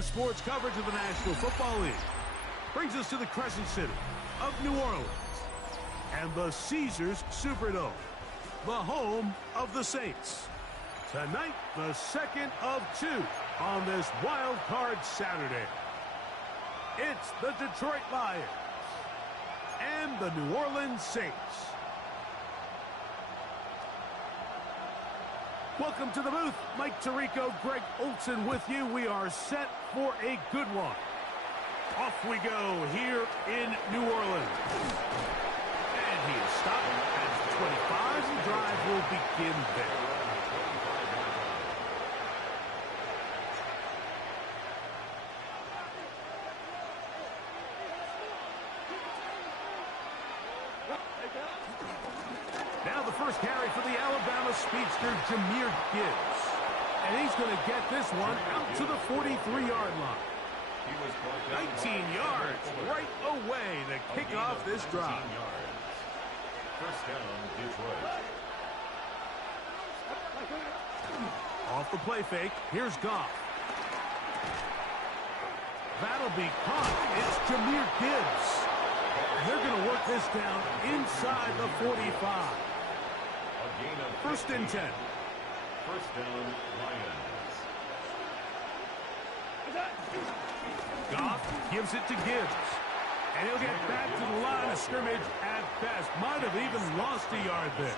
Today's sports coverage of the National Football League brings us to the Crescent City of New Orleans and the Caesars Superdome, the home of the Saints. Tonight, the second of two on this wild card Saturday. It's the Detroit Lions and the New Orleans Saints. Welcome to the booth. Mike Tirico, Greg Olsen with you. We are set for a good one. Off we go here in New Orleans. And he is stopped at 25. The drive will begin there. Now the first carry for the Alabama speedster, Jahmyr Gibbs. And he's going to get this one out to the 43-yard line. 19 yards right away to kick off this drive. First down, Detroit. Off the play fake, here's Goff. That'll be caught. It's Jahmyr Gibbs. And they're going to work this down inside the 45. First and 10. First down, Lions. Goff gives it to Gibbs. And he'll get back to the line of scrimmage at best. Might have even lost a yard there.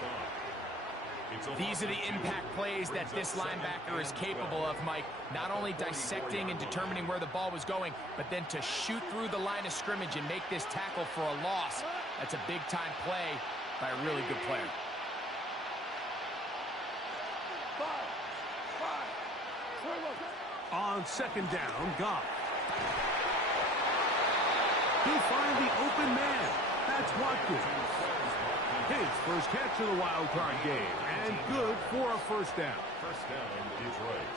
These are the impact plays that this linebacker is capable of, Mike. Not only dissecting and determining where the ball was going, but then to shoot through the line of scrimmage and make this tackle for a loss. That's a big-time play by a really good player. On second down, Goff. He'll find the open man. That's Watkins. His first catch of the wild card game, and good for a first down. First down, Detroit.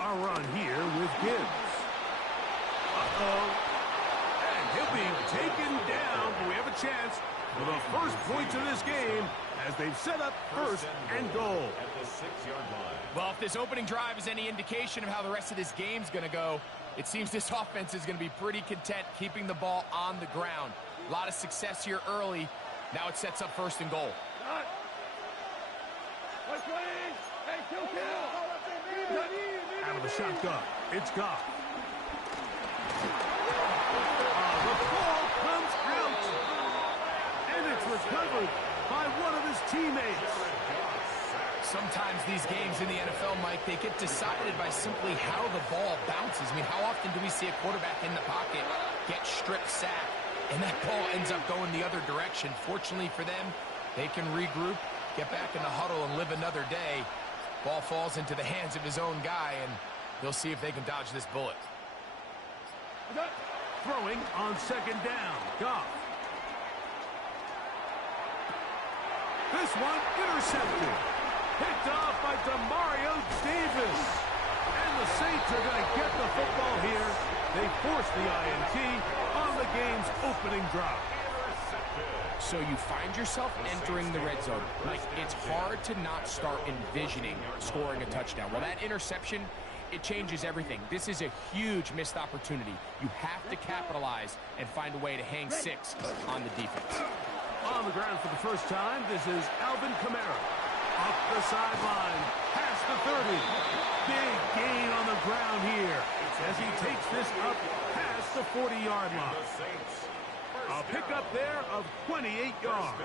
Our run here with Gibbs. And he'll be taken down, but we have a chance for the first points of this game as they've set up first and goal. At the 6-yard line. Well, if this opening drive is any indication of how the rest of this game's going to go, it seems this offense is going to be pretty content keeping the ball on the ground. A lot of success here early. Now it sets up first and goal. Out of the shotgun, it's Goff. The ball comes out, and it's recovered by one of his teammates. Sometimes these games in the NFL, Mike, they get decided by simply how the ball bounces. I mean, how often do we see a quarterback in the pocket get strip sacked, and that ball ends up going the other direction? Fortunately for them, they can regroup, get back in the huddle, and live another day. Ball falls into the hands of his own guy, and they'll see if they can dodge this bullet. Throwing on second down, Goff. This one intercepted. Picked off by Demario Davis. And the Saints are going to get the football here. They force the INT on the game's opening drive. So you find yourself entering the red zone. Like, it's hard to not start envisioning scoring a touchdown. Well, that interception, it changes everything. This is a huge missed opportunity. You have to capitalize and find a way to hang 6 on the defense. On the ground for the first time, this is Alvin Kamara. Up the sideline, past the 30. Big gain on the ground here as he takes this up past the 40-yard line. A pickup there of 28 yards.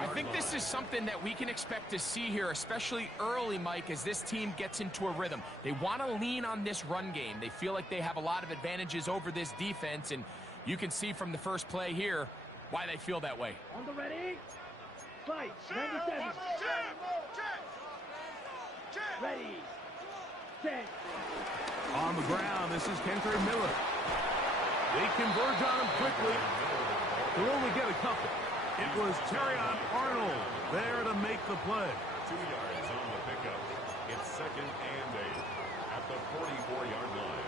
I think this is something that we can expect to see here, especially early, Mike, as this team gets into a rhythm. They want to lean on this run game. They feel like they have a lot of advantages over this defense, and you can see from the first play here why they feel that way. On the ready, fight, 97. Ready, set. On the ground, this is Kendre Miller. They converge on him quickly. They'll only get a couple. It was Terrion Arnold there to make the play. 2 yards on the pickup. It's second and 8 at the 44-yard line.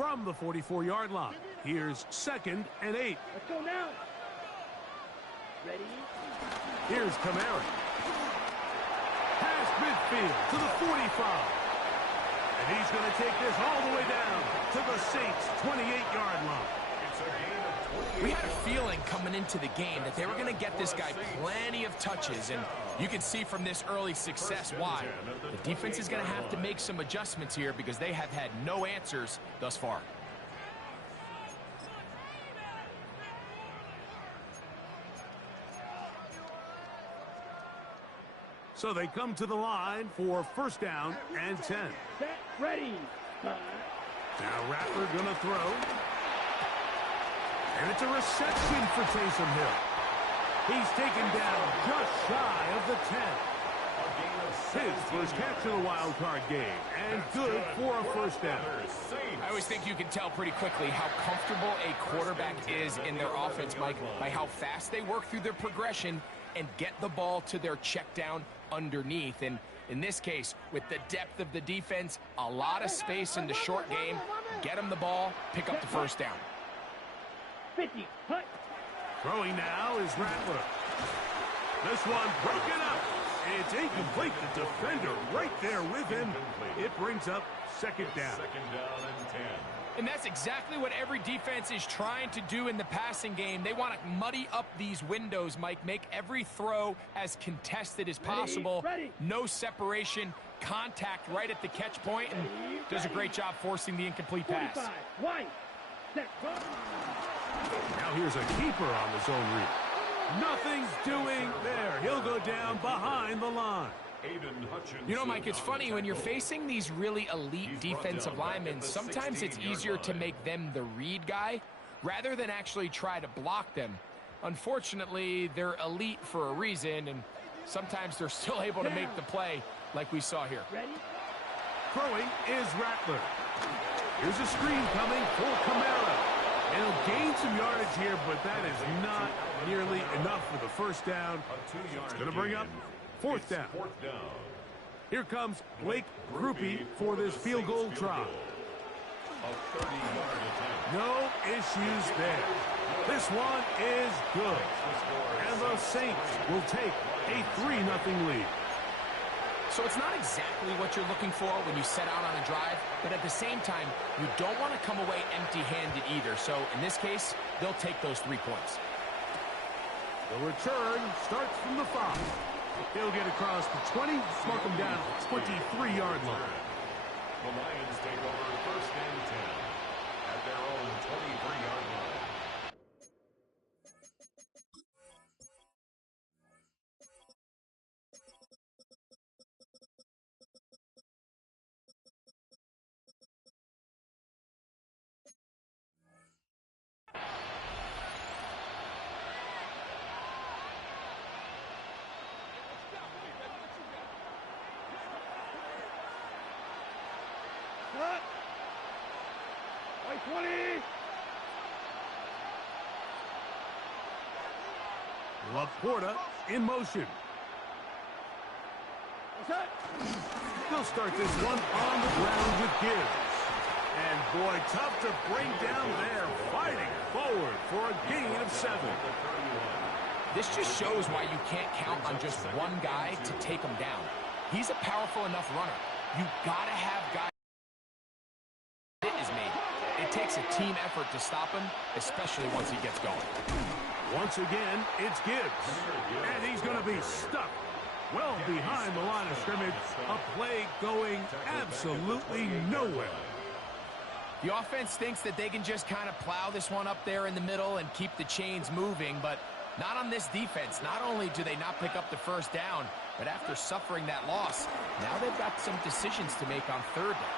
from the 44-yard line. Here's 2nd and 8. Let's go now. Ready? Here's Kamara. Past midfield to the 45. And he's going to take this all the way down to the Saints' 28-yard line. It's a gain of 28. We had a feeling coming into the game that they were going to get this guy plenty of touches, and you can see from this early success why. The defense is going to have to make some adjustments here because they have had no answers thus far. So they come to the line for 1st down and 10. Set. Ready. Now Rattler going to throw. And it's a reception for Taysom Hill. He's taken down just shy of the 10. His first catch of the wild card game, and good for a 1st down. I always think you can tell pretty quickly how comfortable a quarterback is in their offense, Mike, by how fast they work through their progression and get the ball to their check down underneath. And in this case, with the depth of the defense, a lot of space in the short game, get them the ball, pick up the 1st down. 50. Hut. Throwing now is Rattler. This one broken up. It's incomplete. The defender right there with him. It brings up 2nd down. 2nd down and 10. And that's exactly what every defense is trying to do in the passing game. They want to muddy up these windows, Mike, make every throw as contested as possible. Ready. No separation, contact right at the catch point, and does a great job forcing the incomplete pass. 45. White. Set. Now here's a keeper on the zone read. Nothing's doing there. He'll go down behind the line. You know, Mike, it's funny, when you're facing these really elite defensive linemen, sometimes it's easier to make them the read guy rather than actually try to block them. Unfortunately, they're elite for a reason, and sometimes they're still able to make the play like we saw here. Ready? Throwing is Rattler. Here's a screen coming for Kamara. And he'll gain some yardage here, but that is not nearly enough for the 1st down. It's going to bring up 4th down. Here comes Blake Grupe for this field goal try. No issues there. This one is good. And the Saints will take a 3-0 lead. So it's not exactly what you're looking for when you set out on a drive, but at the same time, you don't want to come away empty-handed either. So in this case, they'll take those 3 points. The return starts from the 5. He'll get across the 20, mark him down at the 23-yard line. The Lions take over 1st and 10 at their own 23-yard line. Hut. White 20. Laporta in motion. Set. They'll start this one on the ground with Gibbs. And boy, tough to bring down there, fighting forward for a gain of 7. This just shows why you can't count on just one guy to take him down. He's a powerful enough runner. You gotta have guys. It is made. It takes a team effort to stop him, especially once he gets going. Once again, it's Gibbs. And he's going to be stuck well behind the line of scrimmage. A play going absolutely nowhere. The offense thinks that they can just kind of plow this one up there in the middle and keep the chains moving, but not on this defense. Not only do they not pick up the 1st down, but after suffering that loss, now they've got some decisions to make on 3rd down.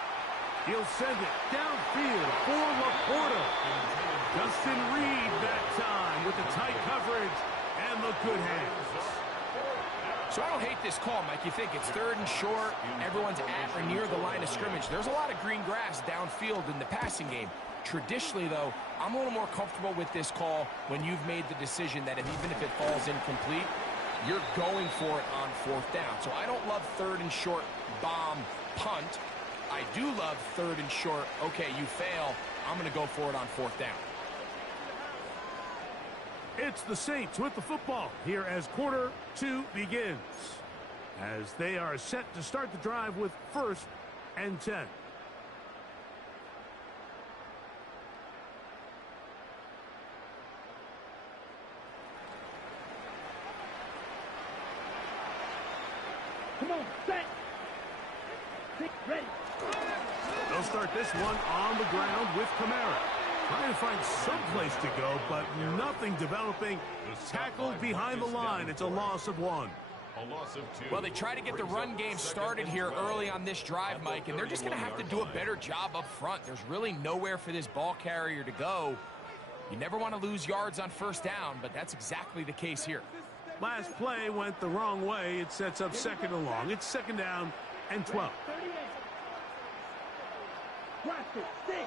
He'll send it downfield for Laporta. Justin Reed that time with the tight coverage and the good hands. So I don't hate this call, Mike. You think it's 3rd and short, everyone's at or near the line of scrimmage. There's a lot of green grass downfield in the passing game. Traditionally, though, I'm a little more comfortable with this call when you've made the decision that even if it falls incomplete, you're going for it on 4th down. So I don't love 3rd and short bomb punt. I do love 3rd and short. Okay, you fail. I'm going to go for it on 4th down. It's the Saints with the football here as quarter 2 begins. As they are set to start the drive with 1st and 10. Come on, set. Ready. They'll start this one on the ground with Kamara. Trying to find some place to go, but nothing developing. Tackled behind the line. It's a loss of 1. A loss of 2. Well, they try to get the run game started here early on this drive, Mike, and they're just going to have to do a better job up front. There's really nowhere for this ball carrier to go. You never want to lose yards on 1st down, but that's exactly the case here. Last play went the wrong way. It sets up 2nd and long. It's 2nd down and 12. 38. Watch it. 6.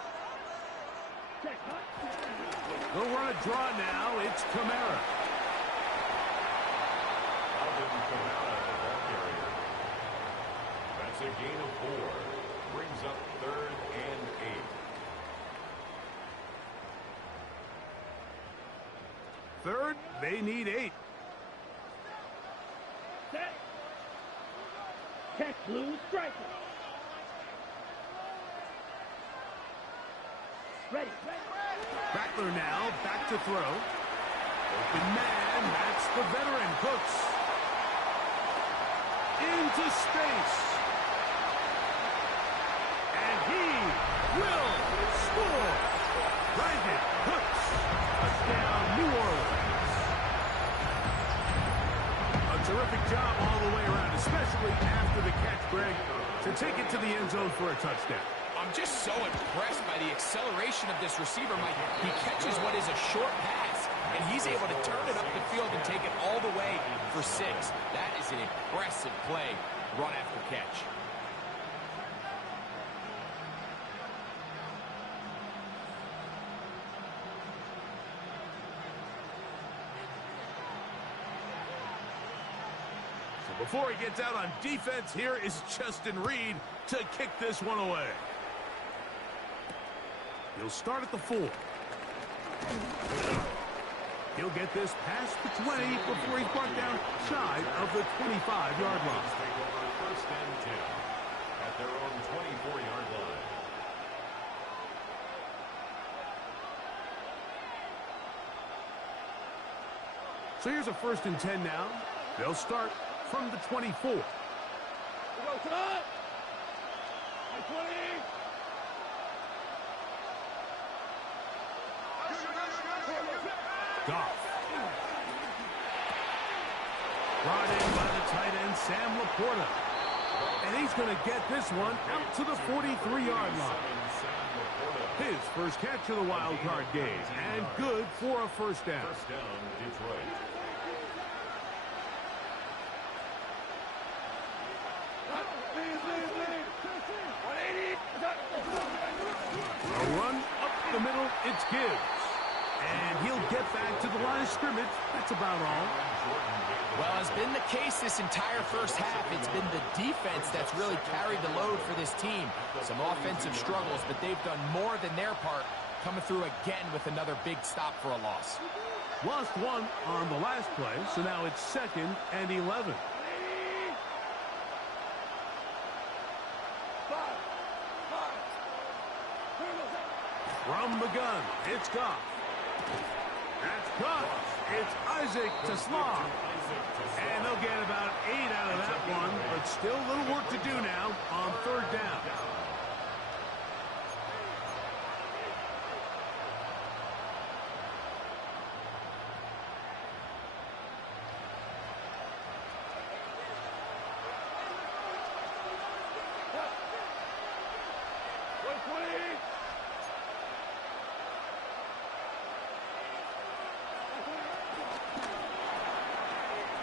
Check. They'll run a draw now. It's Kamara. Alvin Kamara, the ball carrier. That's a gain of 4. Brings up 3rd and 8. 3rd, they need 8. Set. Catch blue striker. Ready. Rattler now back to throw. Open man, that's the veteran, Cooks. Into space. And he will score. Brandon Cooks. Touchdown, New Orleans. A terrific job all the way around, especially after the catch, Greg, to take it to the end zone for a touchdown. I'm just so impressed by the acceleration of this receiver, Mike. He catches what is a short pass, and he's able to turn it up the field and take it all the way for 6. That is an impressive play, run after catch. So before he gets out on defense, here is Justin Reed to kick this one away. He'll start at the 4. He'll get this past the 20 before he's brought down shy of the 25-yard line. Take over 1st and 10 at their own 24-yard line. So here's a 1st and 10 now. They'll start from the 24. Go, cut. 20. Goff. Brought in by the tight end, Sam Laporta. And he's going to get this one out to the 43-yard line. His first catch of the wild card game, and good for a 1st down. 1st down, Detroit. A run up the middle, it's Gibbs. And he'll get back to the line of scrimmage. That's about all. Well, has been the case this entire 1st half. It's been the defense that's really carried the load for this team. Some offensive struggles, but they've done more than their part, coming through again with another big stop for a loss. Lost 1 on the last play, so now it's 2nd and 11. From the gun, it's Goff. That's Goff. It's Isaac to Slav. And they'll get about 8 out of that one, but still a little work to do now on 3rd down.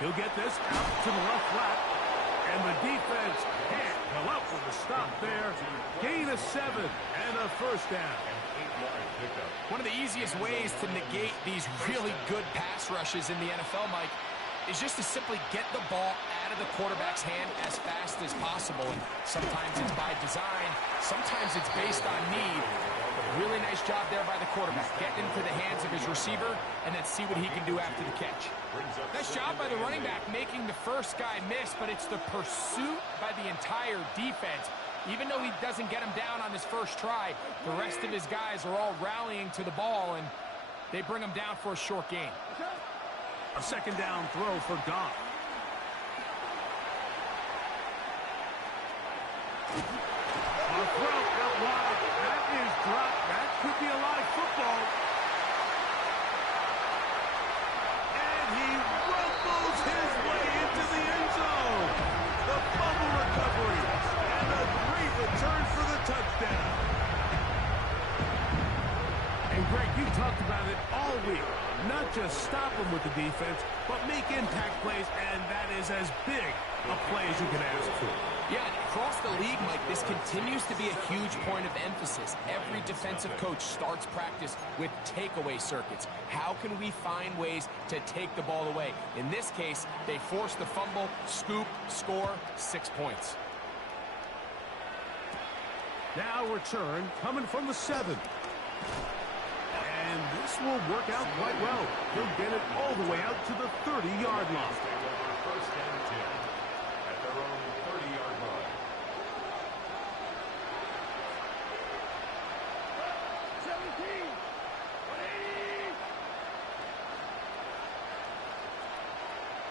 He'll get this out to the left flat, and the defense can't come up with a stop there. Gain of 7 and a 1st down. One of the easiest ways to negate these really good pass rushes in the NFL, Mike, is just to simply get the ball out of the quarterback's hand as fast as possible. And sometimes it's by design, Sometimes it's based on need. Really nice job there by the quarterback, getting into the hands of his receiver, and then see what he can do after the catch. Nice job by the running back making the first guy miss, but it's the pursuit by the entire defense. Even though he doesn't get him down on his first try, the rest of his guys are all rallying to the ball, and they bring him down for a short gain. A second down throw for Goff. A throw out wide. That is dropped. That could be a live football. And he rumbles his way into the end zone. The fumble recovery. And a great return for the touchdown. And Greg, you talked about it all week. Not just stop them with the defense, but make impact plays, and that is as big a play as you can ask for. Yeah, and across the league, Mike, this continues to be a huge point of emphasis. Every defensive coach starts practice with takeaway circuits. How can we find ways to take the ball away? In this case, they force the fumble, scoop, score, 6 points. Now return coming from the 7. And this will work out quite well. He'll get it all the way out to the 30-yard line. First and 10 at their own 30-yard line. 17. 180.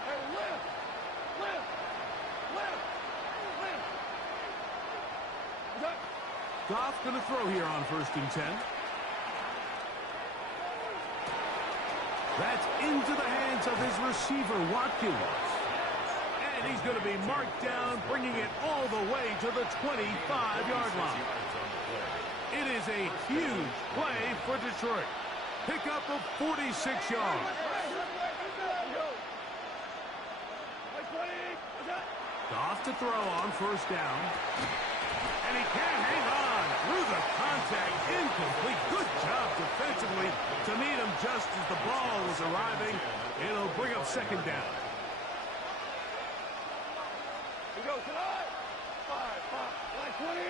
Hey, left. Left. Left. Left. What's up? Goff going to throw here on 1st and 10. That's into the hands of his receiver, Watkins. And he's going to be marked down, bringing it all the way to the 25-yard line. It is a huge play for Detroit. Pickup of 46 yards. Goff to throw on 1st down. And he can't hang on through the contact. Incomplete. Good job defensively to meet him just as the ball was arriving. It'll bring up 2nd down. Here we go, tonight. 5, 20.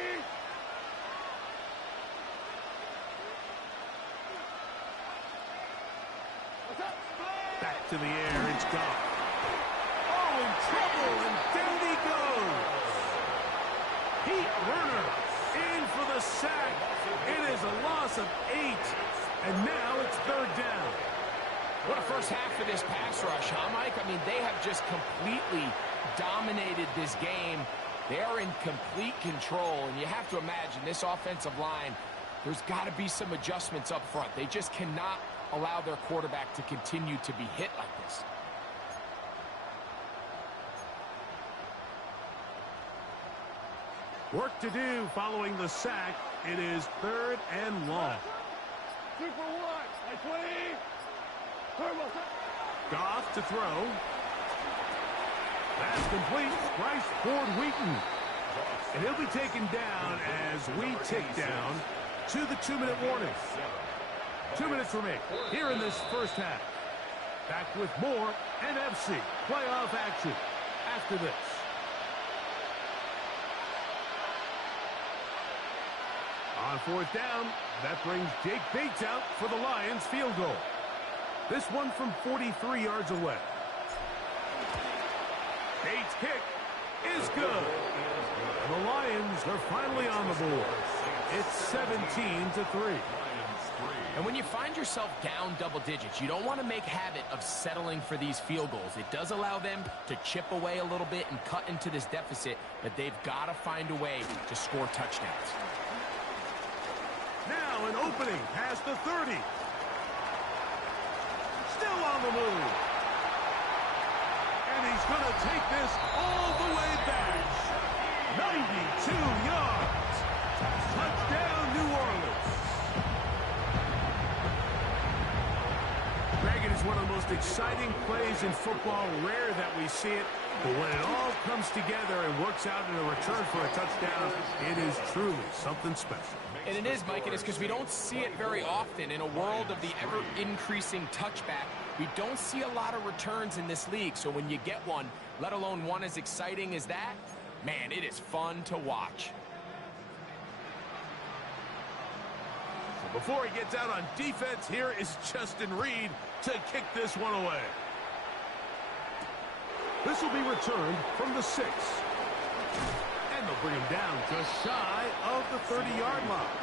What's up? Back to the air. It's Goff. Oh, in trouble, and down he goes. Pete Werner in for the sack. It is a loss of 8, and now it's 3rd down. What a first half of this pass rush, huh, Mike? I mean, they have just completely dominated this game. They are in complete control, and you have to imagine this offensive line, there's got to be some adjustments up front. They just cannot allow their quarterback to continue to be hit like this. Work to do following the sack. It is 3rd and long. 2 for 1. 20. Turbo. Goff to throw. That's complete. Bryce Ford Wheaton. And he'll be taken down as we tick down to the 2-minute warning. 2 minutes remain here in this first half. Back with more NFC playoff action after this. On 4th down, that brings Jake Bates out for the Lions field goal. This one from 43 yards away. Bates' kick is good. And the Lions are finally on the board. It's 17-3. And when you find yourself down double digits, you don't want to make habit of settling for these field goals. It does allow them to chip away a little bit and cut into this deficit, but they've got to find a way to score touchdowns. Now an opening past the 30. Still on the move. And he's going to take this all the way back. 92 yards. Touchdown, New Orleans. Greg, it is one of the most exciting plays in football. Rare that we see it. But when it all comes together and works out in a return for a touchdown, it is truly something special. And it is, Mike, it is because we don't see it very often. In a world of the ever-increasing touchback, we don't see a lot of returns in this league. So when you get one, let alone one as exciting as that, man, it is fun to watch. Before he gets out on defense, here is Justin Reed to kick this one away. This will be returned from the 6. And they'll bring him down just shy of the 30-yard line.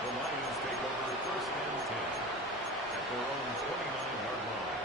The Lions take over first and 10 at their own 29-yard line.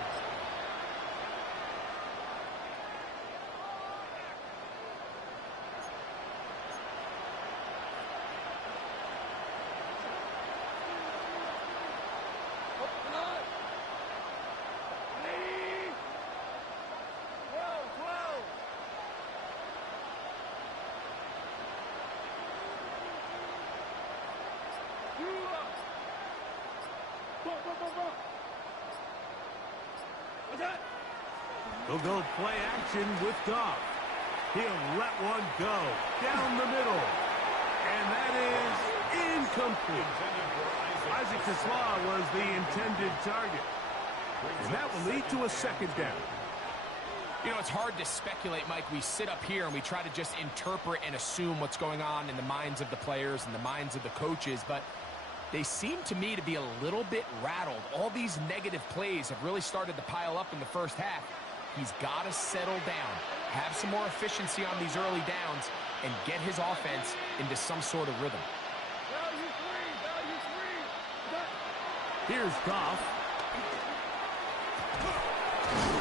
He'll go play action with Goff. He'll let one go down the middle. And that is incomplete. Isaac Tesla was the intended target. And that will lead to a second down. You know, it's hard to speculate, Mike. We sit up here and we try to just interpret and assume what's going on in the minds of the players and the minds of the coaches, but they seem to me to be a little bit rattled. All these negative plays have really started to pile up in the first half. He's got to settle down, have some more efficiency on these early downs, and get his offense into some sort of rhythm. Here's Goff.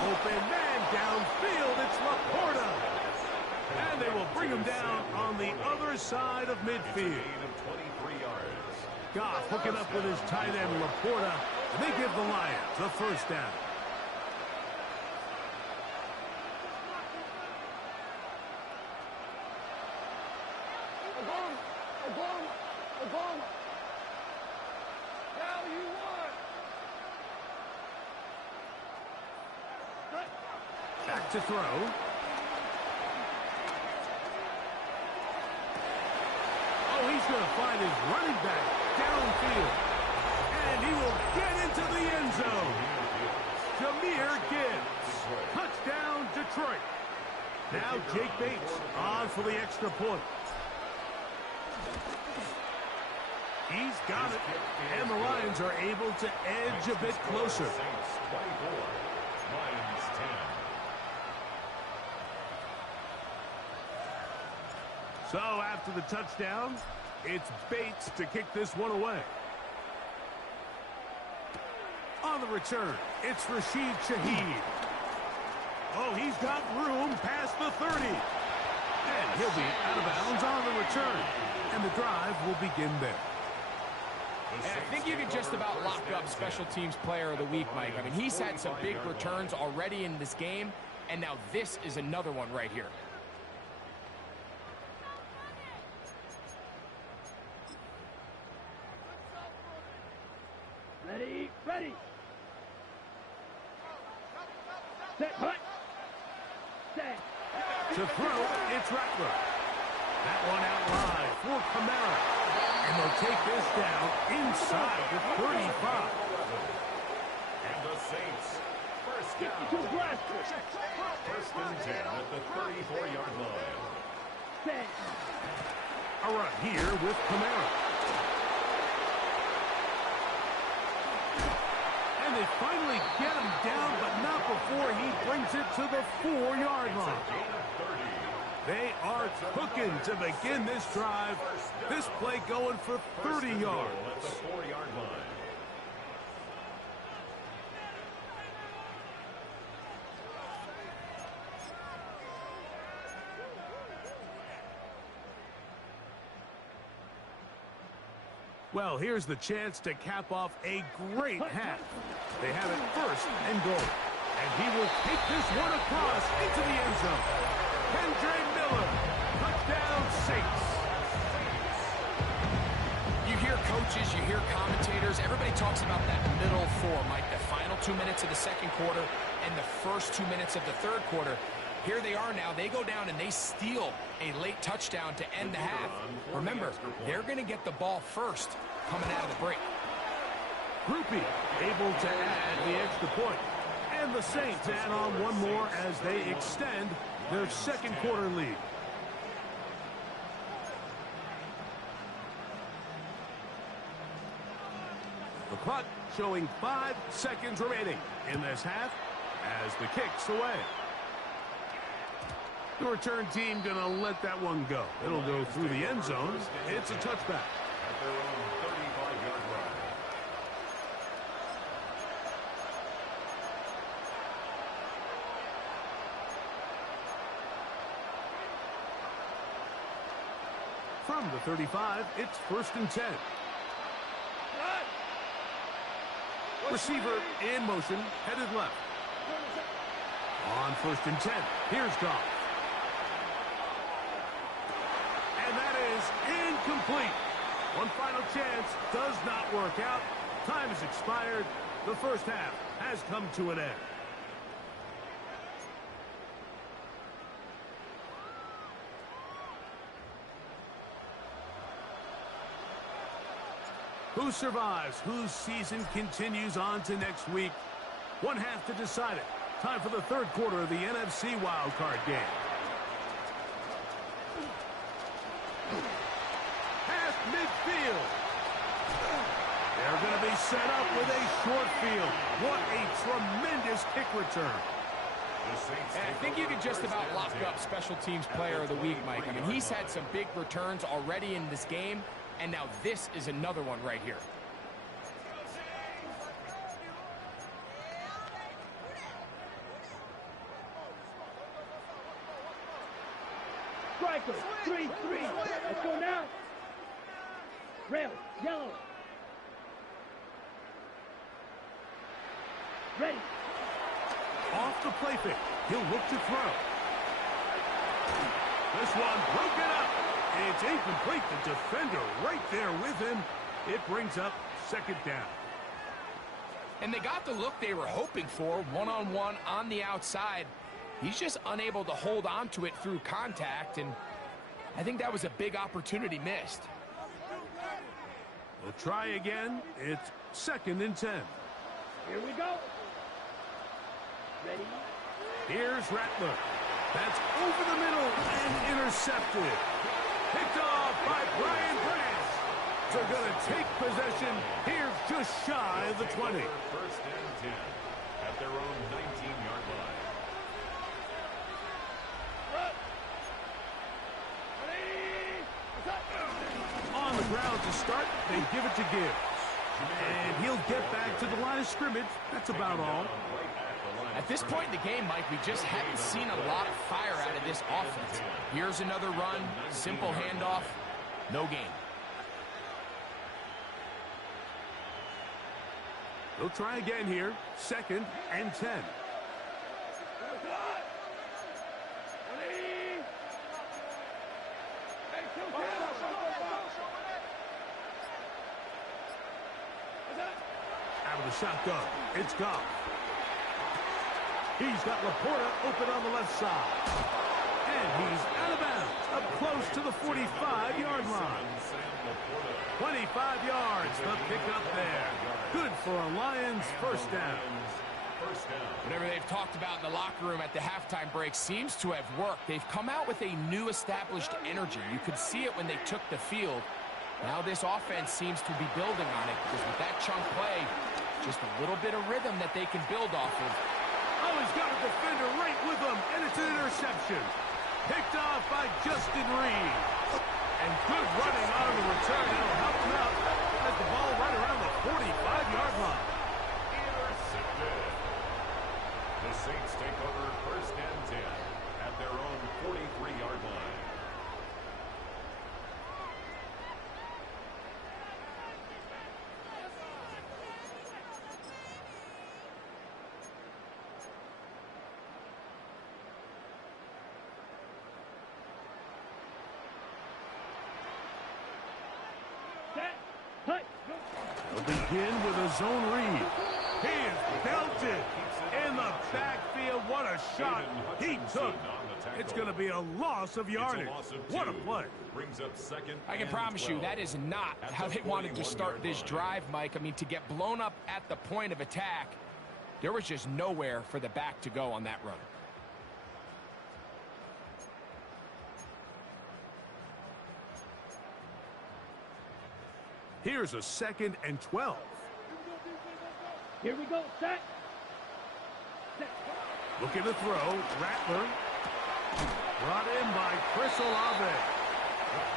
Open man downfield. It's Laporta. And they will bring him down on the other side of midfield. Goff hooking up with his tight end Laporta. And they give the Lions a first down. Back to throw. Oh, he's going to find his running back downfield. And he will get into the end zone. Jahmyr Gibbs. Touchdown, Detroit. Now Jake Bates on for the extra point. He's got it. And the Lions are able to edge a bit closer. So after the touchdown, it's Bates to kick this one away. On the return, it's Rashid Shaheed. Oh, he's got room past the 30. And he'll be out of bounds on the return. And the drive will begin there. And I think you could just about lock up Special Teams Player of the Week, Mike. I mean, he's had some big returns already in this game, and now this is another one right here. Ready. Set, put. Set. To throw, it's Rattler. That one out wide for Kamara. And they'll take this down inside the 35. And the Saints, first down. First and 10 at the 34-yard line. Set. A run here with Kamara. And they finally get him down, but not before he brings it to the 4-yard line. They are cooking to begin this drive. This play going for 30 yards. At the 4-yard line. Well, here's the chance to cap off a great half. They have it first and goal. And he will take this one across into the end zone. Kendre Miller, touchdown Saints. You hear coaches, you hear commentators, everybody talks about that middle four, Mike, the final 2 minutes of the second quarter and the first 2 minutes of the third quarter. Here they are now. They go down and they steal a late touchdown to end the half. Remember, they're going to get the ball first coming out of the break. Grupe able to add the extra point. And the Saints add on one more as they extend their second quarter lead. clock showing 5 seconds remaining in this half as the kick's away. The return team going to let that one go. It'll go through the end zone. It's a touchback. At their own 35-yard line. From the 35, it's 1st and 10. Receiver in motion, headed left. On 1st and 10, here's Goff. And that is incomplete. One final chance does not work out. Time has expired. The first half has come to an end. Who survives? Whose season continues on to next week? One half to decide it. Time for the third quarter of the NFC wildcard game. Past midfield. They're going to be set up with a short field. What a tremendous kick return. And I think you could just about lock up special teams player of the week, Mike. I mean, he's had some big returns already in this game, and now this is another one right here. Striker, 3-3. Let's go now. Red, yellow. Ready. Off the play fake. He'll look to throw. This one broken up. It's incomplete. The defender right there with him. It brings up 2nd down. And they got the look they were hoping for, one-on-one on the outside. He's just unable to hold on to it through contact, and I think that was a big opportunity missed. We'll try again. It's 2nd and 10. Here we go. Ready. Here's Rattler. That's over the middle and intercepted. Picked off by Brian Branch. They're going to take possession here just shy of the 20. 1st and 10 at their own 19-yard line. On the ground to start, they give it to Gibbs. And he'll get back to the line of scrimmage. That's about all. At this point in the game, Mike, we just haven't seen a lot of fire out of this offense. Here's another run, simple handoff, no gain. They'll try again here, 2nd and 10. Out of the shotgun, it's Goff. He's got Laporta open on the left side. And he's out of bounds, up close to the 45-yard line. 25 yards, the pickup there. Good for a Lions first down. Whatever they've talked about in the locker room at the halftime break seems to have worked. They've come out with a new established energy. You could see it when they took the field. Now this offense seems to be building on it because with that chunk play, just a little bit of rhythm that they can build off of. Oh, he's got a defender right with him, and it's an interception. Picked off by Justin Reed. And good running on the return. That'll help him out. Has the ball right around the 45-yard line. Intercepted. The Saints take over 1st and 10 at their own 43-yard line. They'll begin with a zone read. He is belted in the backfield. What a shot he took. It's going to be a loss of yardage. What a play. Brings up 2nd. I can promise you that is not how they wanted to start this drive, Mike. I mean, to get blown up at the point of attack, there was just nowhere for the back to go on that run. Here's a 2nd and 12. Here we go. Set. Set. Looking to throw. Rattler. Brought in by Chris Olave.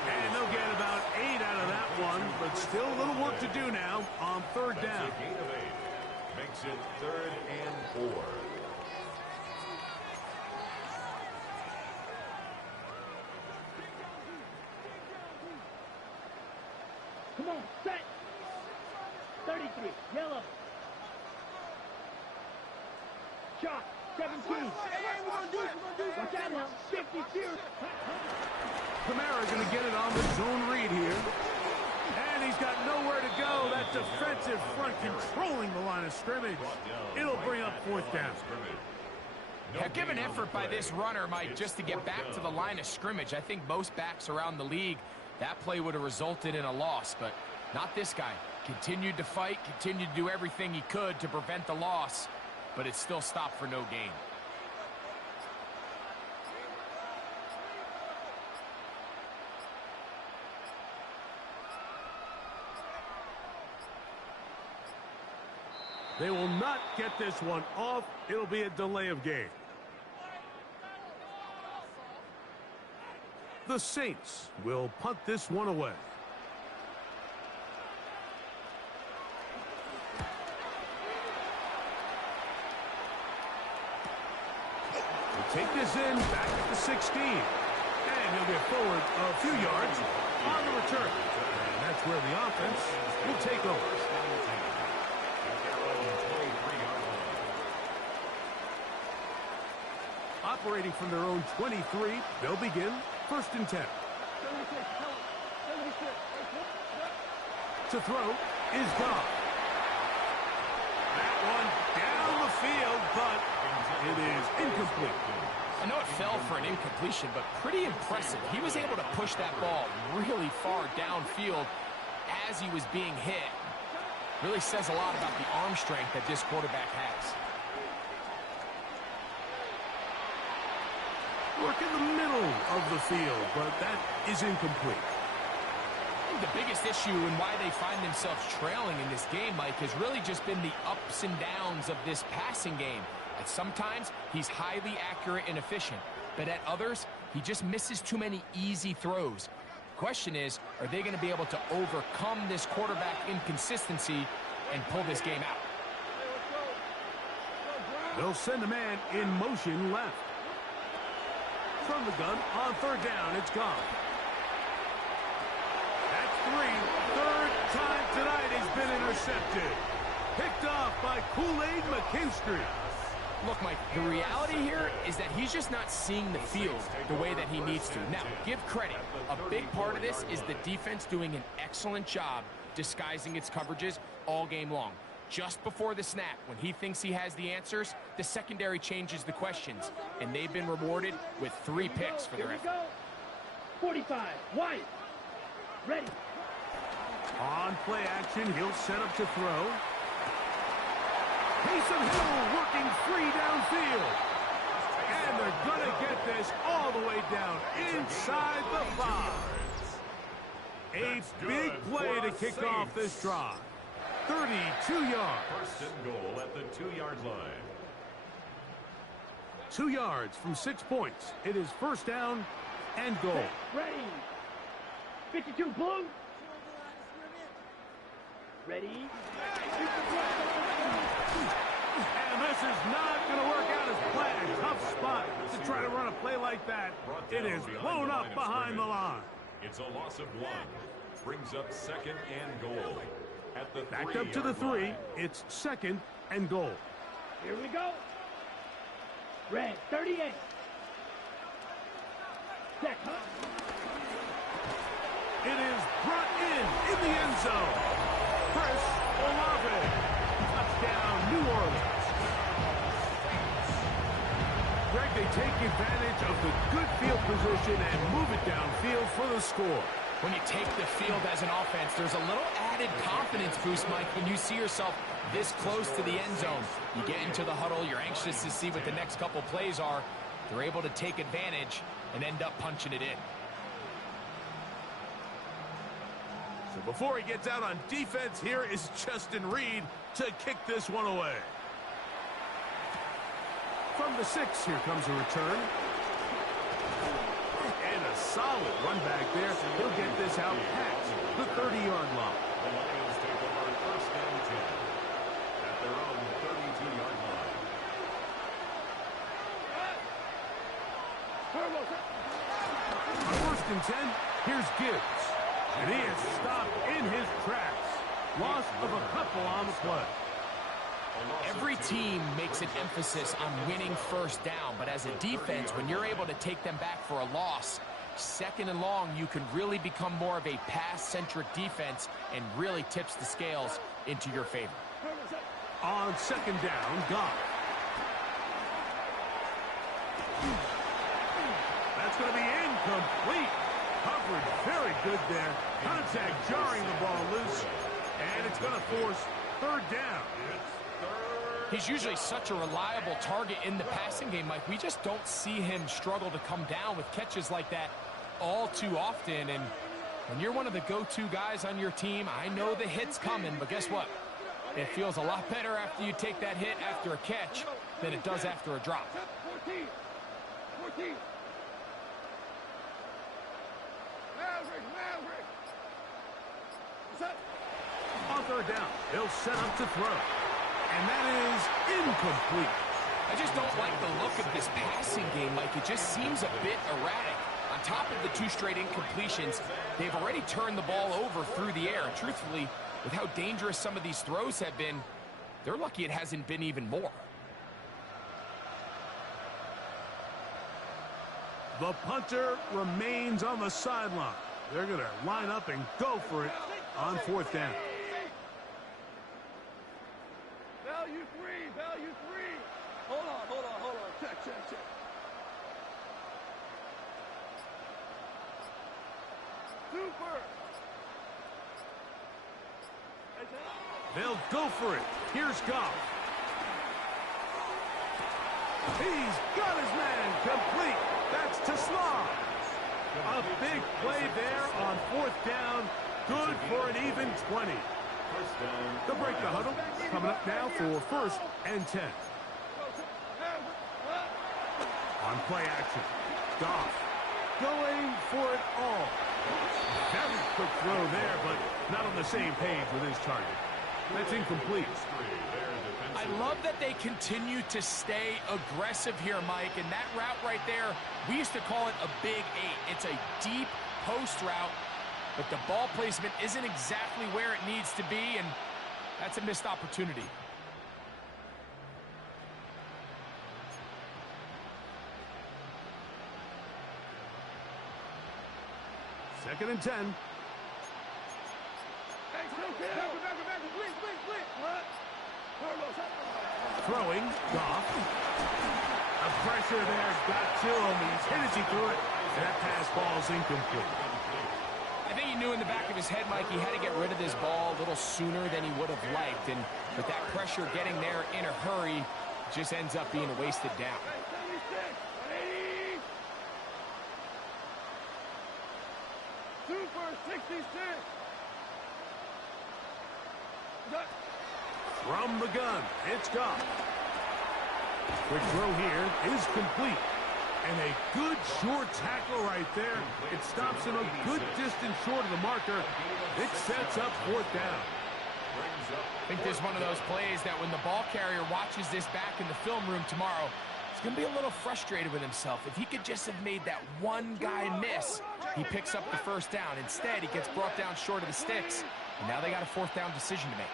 And they'll get about 8 out of that one, but still a little work to do now on third down. That's a gain of 8. Makes it 3rd and 4. Come on, set. 33, yellow. Shot, 17. Watch out now, 52. Kamara going to get it on the zone read here. And he's got nowhere to go. That defensive front controlling the line of scrimmage. It'll bring up 4th down. Yeah, give an effort by this runner, Mike, just to get back to the line of scrimmage. I think most backs around the league, that play would have resulted in a loss, but not this guy. Continued to fight, continued to do everything he could to prevent the loss, but it still stopped for no gain. They will not get this one off. It'll be a delay of game. The Saints will punt this one away. We'll take this in back at the 16. And he'll get forward a few yards on the return. And that's where the offense will take over. Operating from their own 23, they'll begin 1st and 10. To throw is gone. That one down the field, but it is incomplete. I know it fell for an incompletion, but pretty impressive. He was able to push that ball really far downfield as he was being hit. Really says a lot about the arm strength that this quarterback has. Work in the middle of the field, but that is incomplete. I think the biggest issue and why they find themselves trailing in this game, Mike, has really just been the ups and downs of this passing game. At sometimes, he's highly accurate and efficient, but at others, he just misses too many easy throws. The question is, are they going to be able to overcome this quarterback inconsistency and pull this game out? They'll send a man in motion left. From the gun on 3rd down, it's gone. That's 3. 3rd time tonight he's been intercepted. Picked off by Kool-Aid McKinstry. Look, Mike, the reality here is that he's just not seeing the field the way that he needs to. Now, give credit. A big part of this is the defense doing an excellent job disguising its coverages all game long. Just before the snap, when he thinks he has the answers, the secondary changes the questions, and they've been rewarded with 3 picks for their effort. 45, wide, ready. On play action, he'll set up to throw. Taysom Hill working free downfield. And they're going to get this all the way down inside the 5. A big play to kick off this drive. 32 yards. 1st and goal at the 2-yard line. 2 yards from 6 points. It is 1st down and goal. Ready. 52 blue. Ready. And this is not going to work out as planned. Tough spot to try to run a play like that. It is blown up behind the line. It's a loss of 1. Brings up 2nd and goal. At the Backed up to the 3. It's 2nd and goal. Here we go. Red, 38. Set. It is brought in the end zone. Chris Olave. Touchdown, New Orleans. Greg, they take advantage of the good field position and move it downfield for the score. When you take the field as an offense, there's a little added confidence boost, Mike, when you see yourself this close to the end zone. You get into the huddle, you're anxious to see what the next couple plays are. They're able to take advantage and end up punching it in. So Before he gets out on defense, here is Justin Reed to kick this one away. From the 6, here comes a return. And a solid run back there. He'll get this out past the 30-yard line. The Lions take over first and 10 at their own 32-yard line. On first and 10, here's Gibbs. And he is stopped in his tracks. Loss of a couple on the play. Every team makes an emphasis on winning first down, but as a defense, when you're able to take them back for a loss, second and long, you can really become more of a pass-centric defense and really tips the scales into your favor. On second down, Goff. That's going to be incomplete. Coverage very good there. Contact jarring the ball loose. And it's going to force third down. He's usually such a reliable target in the passing game, Mike. We just don't see him struggle to come down with catches like that all too often. And when you're one of the go-to guys on your team, I know the hit's coming, but guess what? It feels a lot better after you take that hit after a catch than it does after a drop. 14. On third down, they'll set up to throw. And that is incomplete. I just don't like the look of this passing game, Mike. It just seems a bit erratic. On top of the 2 straight incompletions, they've already turned the ball over through the air. And truthfully, with how dangerous some of these throws have been, they're lucky it hasn't been even more. The punter remains on the sideline. They're going to line up and go for it on fourth down. Value three. Hold on. Check. Super. They'll go for it. Here's Goff. He's got his man complete. That's to Slav. A big play there on fourth down. Good for an even 20. The break the huddle. Coming up now for first and 10. On play action. Goff going for it all. Very quick throw there, but not on the same page with his target. That's incomplete. I love that they continue to stay aggressive here, Mike, and that route right there, we used to call it a big 8. It's a deep post route, but the ball placement isn't exactly where it needs to be, and that's a missed opportunity. Second and 10. Throwing, Goff. A pressure there got to him. He's hit as he threw it. And that pass ball's incomplete. I think he knew in the back of his head, Mike, he had to get rid of this ball a little sooner than he would have liked. And with that pressure getting there in a hurry, it just ends up being a wasted down. Super 66. From the gun, it's Goff. Quick throw here is complete. And a good short tackle right there. It stops him a good distance short of the marker. It sets up fourth down. I think this is one of those plays that when the ball carrier watches this back in the film room tomorrow, he's going to be a little frustrated with himself. If he could just have made that one guy miss, he picks up the first down. Instead, he gets brought down short of the sticks, and now they got a fourth down decision to make.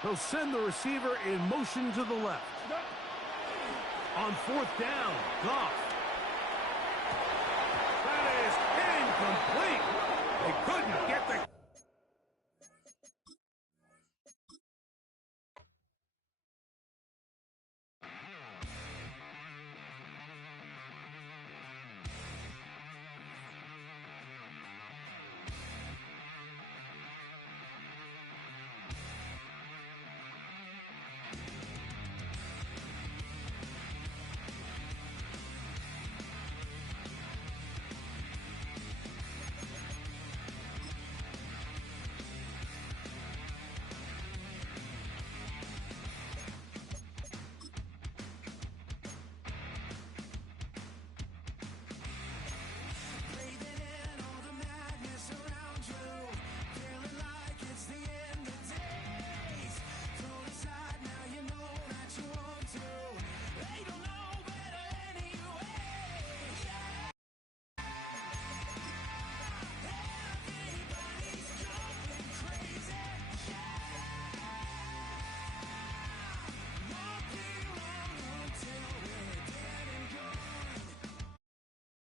They'll send the receiver in motion to the left. On fourth down, Goff. That is incomplete. They couldn't